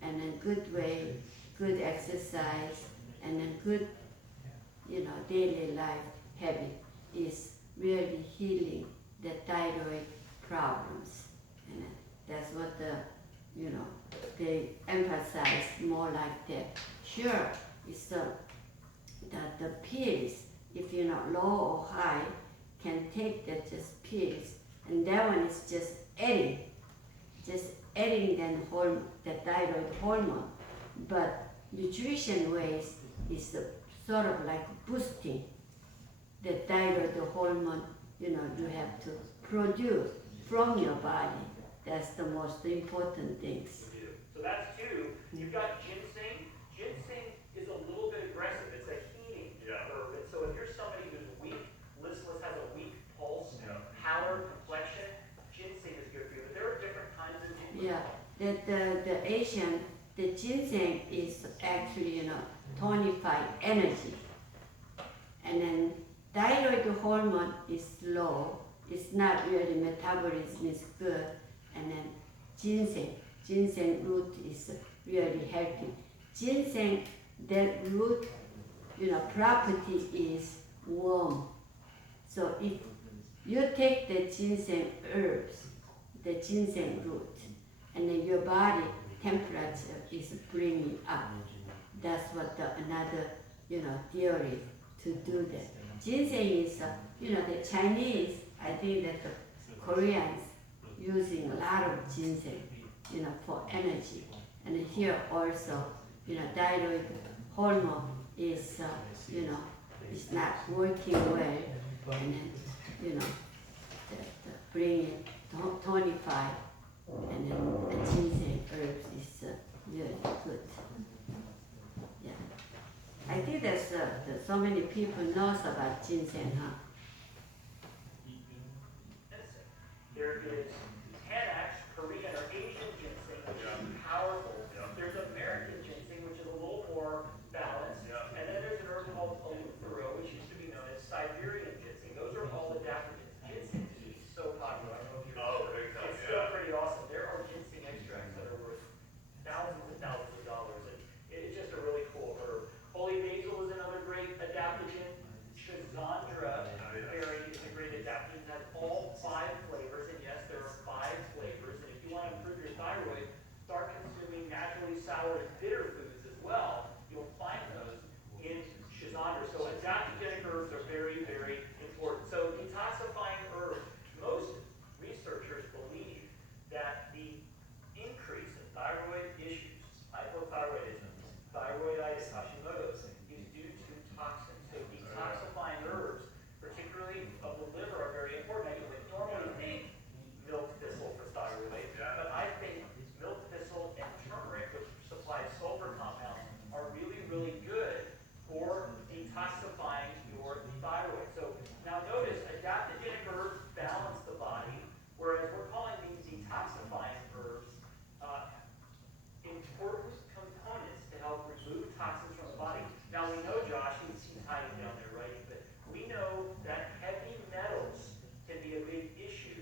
and then good way, good exercise, and then good, daily life habit is really healing the thyroid problems. And that's what they emphasize more like that. Sure, it's the pills, if you're not low or high, can take the just pills, and that one is just adding the thyroid hormone. But nutrition ways is sort of like boosting the thyroid hormone, you have to produce from your body. That's the most important things. So that's two. You've got ginseng. Ginseng is a little bit aggressive. It's a heating herb. And so if you're somebody who's weak, listless, has a weak pulse, pallor, complexion, ginseng is good for you. But there are different kinds of ginseng. Yeah, the Asian, the ginseng is actually, tonify energy. And then thyroid hormone is low. It's not really metabolism is good. And then ginseng root is really helping. Ginseng, the root, property is warm. So if you take the ginseng herbs, the ginseng root, and then your body temperature is bringing up. That's what another, theory to do that. Ginseng is, the Chinese, I think that the Koreans using a lot of ginseng, for energy. And here also, thyroid hormone is, is not working well, and then, bring it, tonify, and then the ginseng herbs is really good. Yeah. I think that's so many people knows about ginseng, huh? There is Hanax, Korean or Asian ginseng, which is powerful. There's American ginseng, which is a little more balanced. And then there's an herb called eleuthero, which used to be known as Siberian ginseng. Those are all adaptogens. Ginseng tea is so popular. I don't know if you're it's still pretty awesome. There are ginseng extracts that are worth thousands and thousands of dollars. And it's just a really cool herb. Holy basil is another great adaptogen. Schizandra berry is a great adaptogen. It has all 5 flavors, and yes, there are 5 flavors. And if you want to improve your thyroid, start consuming naturally sour and bitter foods as well. You'll find those in Schizandra. So adaptogenic herbs are very, very important. So detoxifying herbs. Most researchers believe that the increase in thyroid issues, hypothyroidism, thyroiditis, Hashimoto's, is due to toxins. So detoxifying herbs, particularly of the liver, are very important. Now, you would normally think milk thistle for thyroid, but I think milk thistle and turmeric, which supply sulfur compounds, are really, really good for detoxifying your thyroid. So now notice, adaptogenic herbs balance the body, whereas we're calling these detoxifying herbs important components to help remove toxins from the body. Now we know, Josh, he's hiding down there writing, but we know that heavy metals can be a big issue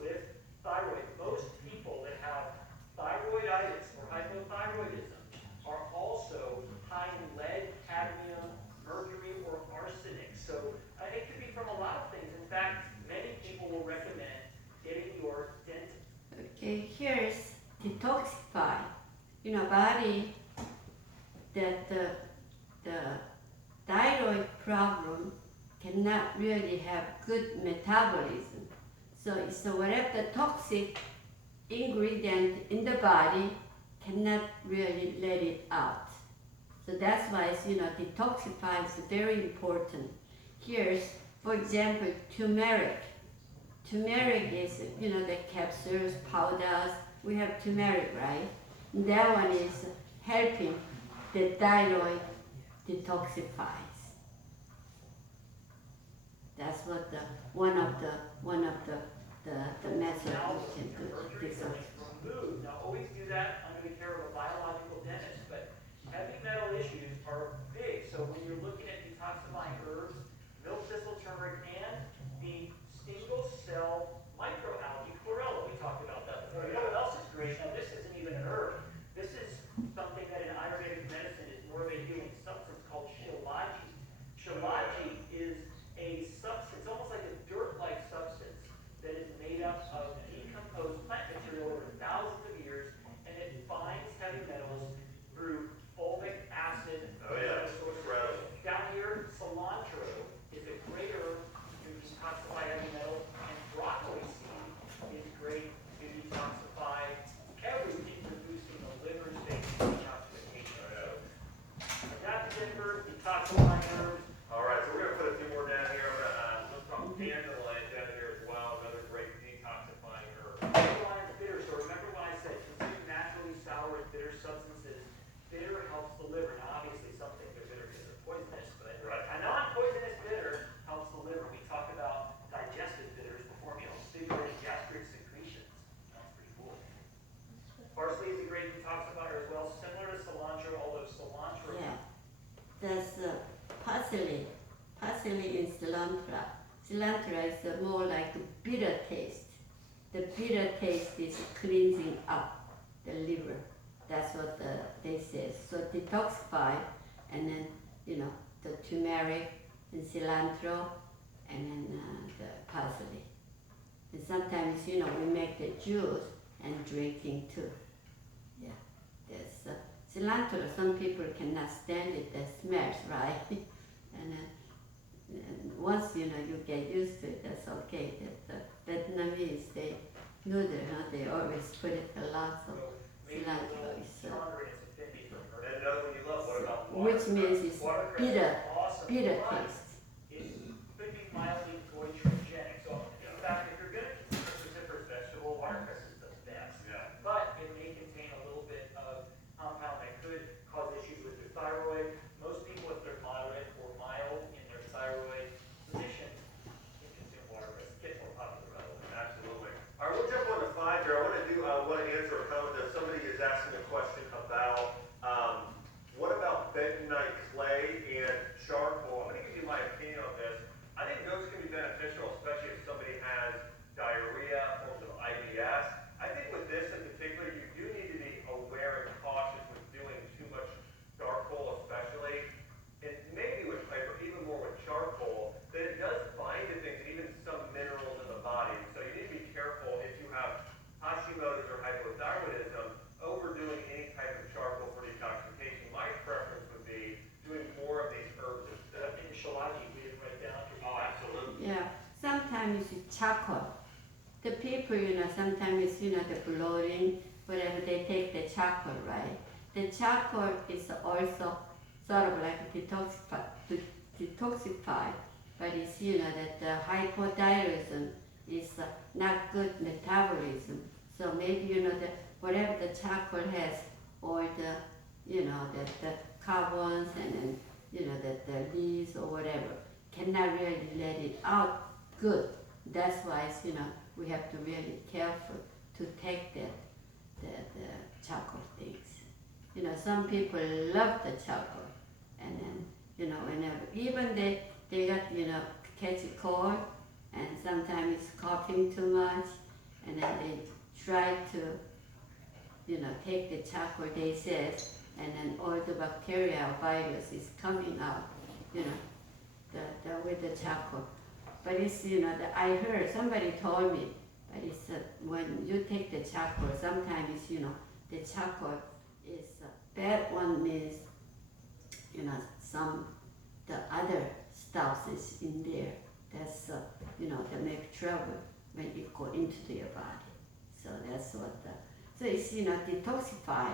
with thyroid. Most people that have thyroiditis or hypothyroidism are also high in lead, cadmium, mercury, or arsenic. So it could be from a lot of things. In fact, many people will recommend getting your dentist. Okay, here's detoxify. Body that the thyroid problem cannot really have good metabolism. So whatever the toxic ingredient in the body cannot really let it out. So that's why it's, detoxify is very important. Here's, for example, turmeric. Turmeric is, the capsules, powders. We have turmeric, right? And that one is helping the thyroid detoxifies. That's what one of the methods Now, we can do. temperature healing from mood. Now, always do that under the care of a biological dentist, but heavy metal issues are big. So when you're looking at detoxifying herbs, milk thistle, turmeric, and the single cell microalgae chlorella, we talked about that before. You know what else is great? Now, this isn't even an herb. This is something that in Ayurvedic medicine is more of a healing substance called shilaji. Shilaji is a substance, almost like a dirt-like substance that is made up of decomposed plant material over thousands of years, and it binds heavy metals through fulvic acid. Oh, yeah, incredible. Down here, cilantro is a great herb to detoxify heavy metals, and broccoli seed is great to detoxify everything, reducing the liver state detoxification. So, adaptogen herbs, detoxifying herbs. All right, so we're gonna put a few more down here. Let's talk dandelion down here as well, another great detoxifying herb. Dandelion is bitter, so remember when I said consume naturally sour and bitter substances. Bitter helps the liver. Now, obviously, some things are bitter because they're poisonous, but Right. a non-poisonous bitter helps the liver. We talk about digestive bitters before meals, stimulating gastric secretions. That's pretty cool. Parsley is a great detoxifier as well, similar to cilantro, although cilantro. Yeah, that's parsley. Parsley is cilantro. Cilantro is more like a bitter taste. The bitter taste is cleansing up the liver. That's what they say. So detoxify, and then the turmeric and cilantro, and then the parsley. And sometimes we make the juice and drinking too. Yeah, there's cilantro. Some people cannot stand it. The smells, right? and once you get used to it, that's okay. The Vietnamese, they noodle, they always put it a lot. So Maybe a cilantro little is stronger in its affinity for And another one you love, what about water? which means it's watercress. bitter, Is awesome. bitter but taste. it could be mildly goitrogenic. So, in fact, if you're going to consider a cruciferous vegetable, watercress is the best. Yeah. But it may contain a little bit of compound that could cause issues with your thyroid. Most people, if they're moderate or mild in their thyroid position, can consume watercress. It gets more popular, by the way. Absolutely. All right, we'll jump on to 5 here. I want to answer a comment that somebody is asking a question about what about bentonite clay and charcoal? I'm going to give you my opinion on this. I think those can be beneficial, especially if somebody has diarrhea, forms of IBS. I think with this in particular, you do need to be aware and cautious with doing too much charcoal, especially, and maybe with clay, but even more with charcoal, that it does bind to things, even some minerals in the body. So you need to be careful if you have Hashimoto's or hypothyroidism, overdoing any type of charcoal for detoxification. My preference would be doing more of these herbs instead. In shilaji, we didn't write down. Oh, absolutely. Yeah, sometimes it's charcoal. The people, sometimes the bloating, whatever, they take the charcoal, right? The charcoal is also sort of like detoxify, but it's that the hypothyroidism is not good metabolism. So maybe whatever the charcoal has, or the carbons and then the leaves or whatever, cannot really let it out good. That's why we have to really careful to take the charcoal things. Some people love the charcoal, and then whenever even they got catch a cold, and sometimes it's coughing too much, and then they try to take the charcoal, they says, and then all the bacteria or virus is coming out, with the charcoal. But it's, I heard, somebody told me, but it's when you take the charcoal, sometimes, the charcoal is, bad one means, the other stuff is in there. That's, that make trouble when it go that's what the, so it's, detoxify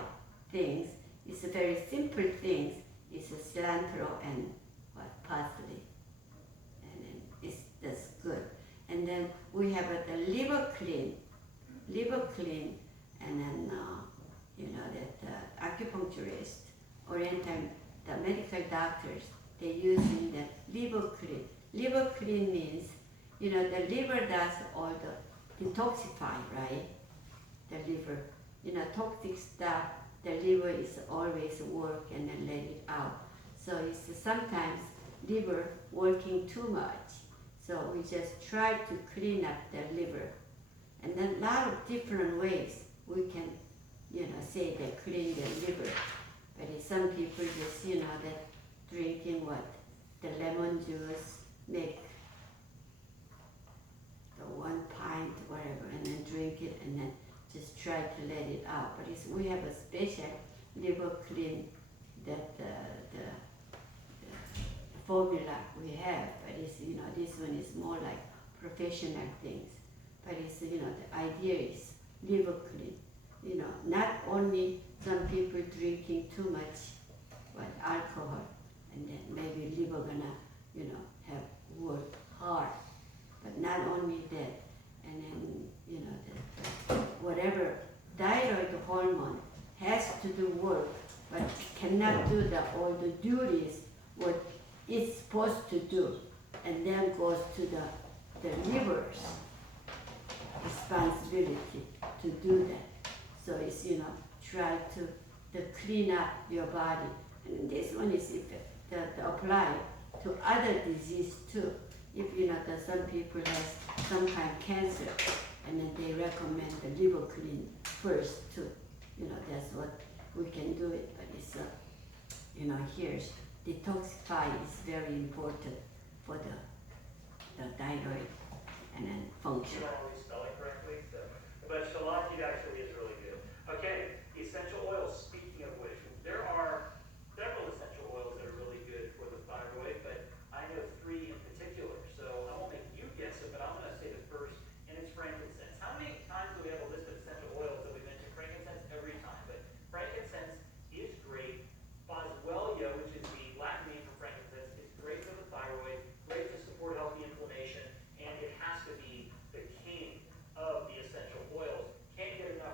things. It's a very simple things. It's a cilantro and parsley. And then that's good. And then we have the liver clean, and then, that acupuncturist, oriental, the medical doctors, they using the liver clean. Liver clean means, the liver does all the detoxify, right? The liver, toxic stuff, the liver is always work and then let it out. So it's sometimes liver working too much. So we just try to clean up the liver. And then a lot of different ways we can, say they clean the liver. But some people just, that drinking the lemon juice, make the 1 pint, whatever, and then drink it and then just try to let it out. But we have a special liver clean that the formula we have, but it's, this one is more like professional things. But it's, the idea is liver clean. Not only some people drinking too much alcohol, and then maybe liver gonna, have work hard. But not only that, and then, whatever thyroid hormone has to do work, but cannot do all the duties what it's supposed to do, and then goes to the liver's responsibility to do that. So it's, try to clean up your body. And this one is to apply to other disease too. If that some people has some kind of cancer, and then they recommend the liver clean first too. That's what we can do it. But it's here's detoxify is very important for the thyroid and then function. You don't always spell it correctly, but shallotid actually is really good. Okay, essential oils. Speaking of which, there are several essential oils that are really good for the thyroid, but I know 3 in particular. So I won't make you guess it, but I'm going to say the first, and it's frankincense. How many times do we have a list of essential oils that we mention frankincense every time? But frankincense is great. Boswellia, which is the Latin name for frankincense, is great for the thyroid, great to support healthy inflammation, and it has to be the king of the essential oils. Can't get enough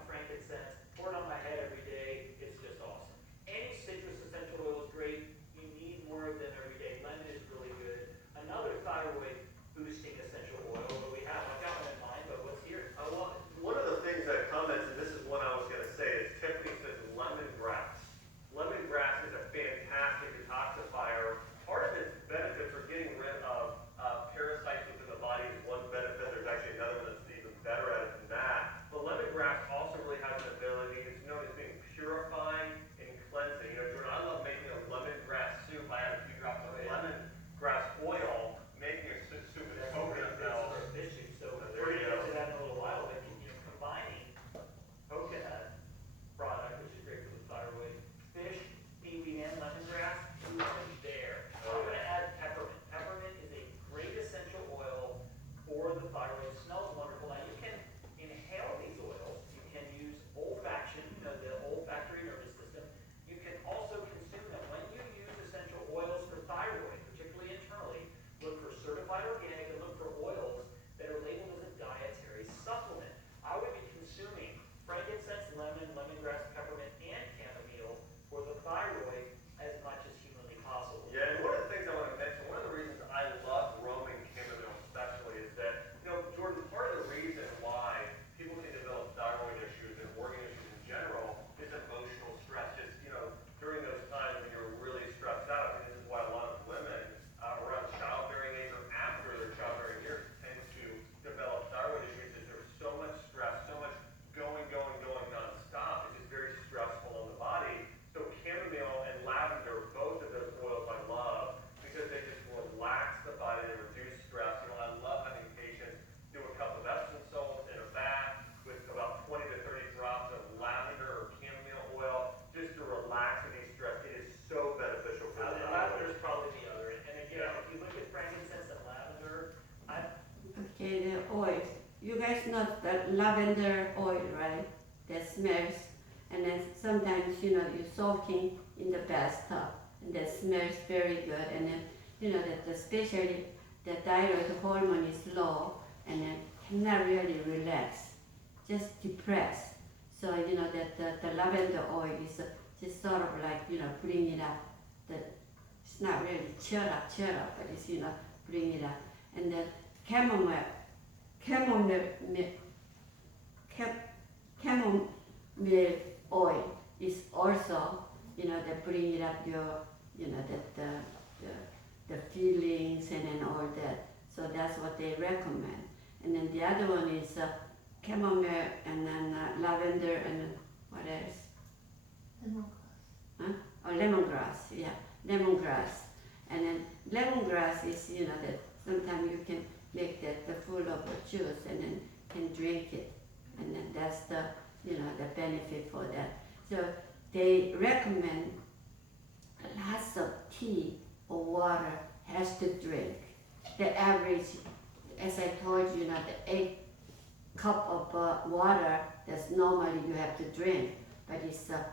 smells not the lavender oil, right? That smells, and then sometimes you're soaking in the bathtub, and that smells very good. And then that especially the thyroid hormone is low, and then cannot really relax, just depressed. So that the lavender oil is just sort of like bring it up. It's not really cheer up, but it's bring it up. And then chamomile oil is also that bring it up your that the feelings and then all that. So that's what they recommend. And then the other one is chamomile and then lavender and then what else? Huh? Oh, lemongrass, yeah, lemongrass. And then lemongrass is that sometimes you can make that full of juice and then can drink it. And then that's the the benefit for that. So they recommend lots of tea or water has to drink. The average, as I told you, the 8 cup of water that's normally you have to drink, but it's the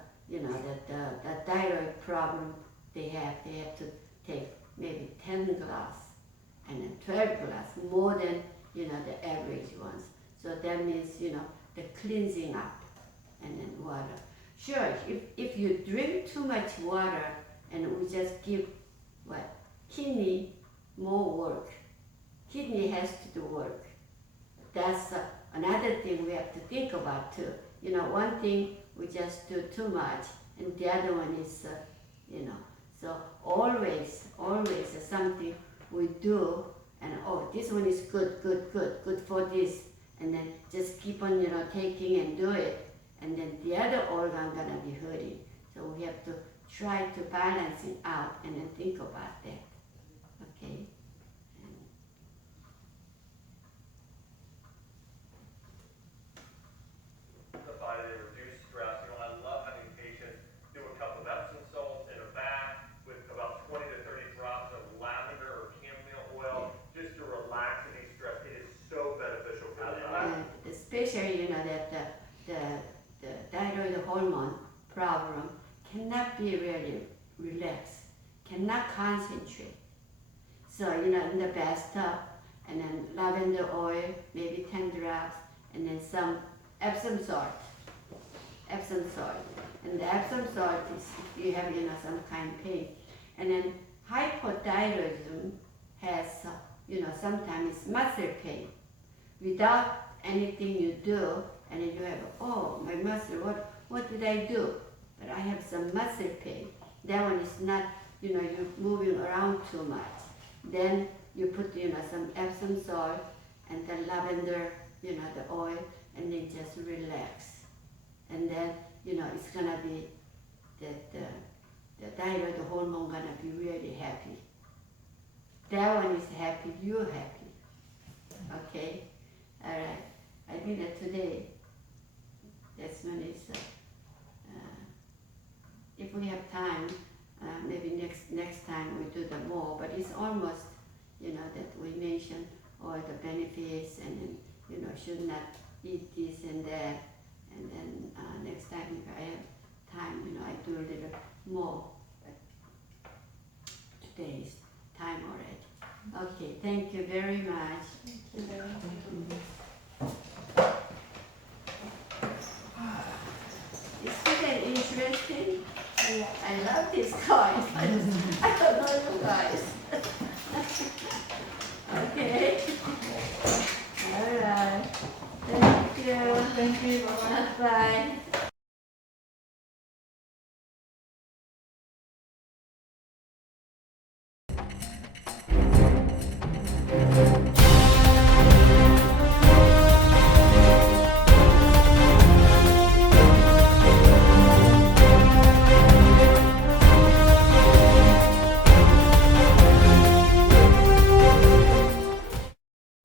thyroid problem they have to take maybe 10 glass and then 12 glass, more than the average ones. So that means the cleansing up and then water. Sure, if you drink too much water and we just give kidney more work. Kidney has to do work. That's another thing we have to think about too. One thing we just do too much, and the other one is, so always something we do, and this one is good for this, and then just keep on, taking and do it, and then the other organ gonna be hurting. So we have to try to balance it out and then think about that. Okay. They reduce stress. I love having patients do a cup of Epsom salts in a bath with about 20 to 30 drops of lavender or chamomile oil just to relax and de-stress. It is so beneficial for the body. Especially, that the thyroid hormone problem cannot be really relaxed, cannot concentrate. So, in the bathtub, and then lavender oil, maybe 10 drops, and then some Epsom salt. And the Epsom salt is if you have some kind of pain. And then hypothyroidism has sometimes muscle pain without anything you do, and then you have my muscle, what did I do? But I have some muscle pain. That one is not you're moving around too much. Then you put some Epsom salt and then lavender the oil, and then just relax. And then, it's gonna be that the thyroid hormone gonna be really happy. That one is happy, you're happy. Okay? All right. I think that today, that's when it's, if we have time, maybe next time we do the more, but it's almost, that we mention all the benefits, and then, should not eat this and that, and then next time if I have time, I do a little more. But today is time already. Okay, thank you very much. Isn't that interesting? I love these guys. I don't know you guys. Okay. All right. Thank you. Thank you. Bye-bye. Bye.